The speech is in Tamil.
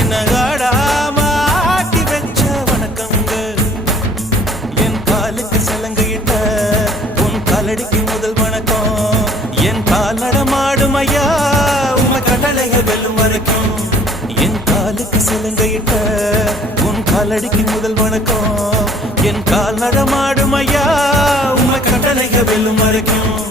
என்ன ஆடாம ஆட்டி வச்ச வணக்கங்க. என் காலுக்கு சலங்கையிட்ட உன் காலடிக்கு முதல் வணக்கம். என் கால் நடமாடும் ஐயா உமை கட்டளைகள் வெல்லும் வரைக்கும். என் காலுக்கு சலங்கையிட்ட உன் காலடிக்கு முதல் வணக்கம். என் கால் நடமாடும் ஐயா உமை கட்டளைகள் வெல்லும் வரைக்கும்.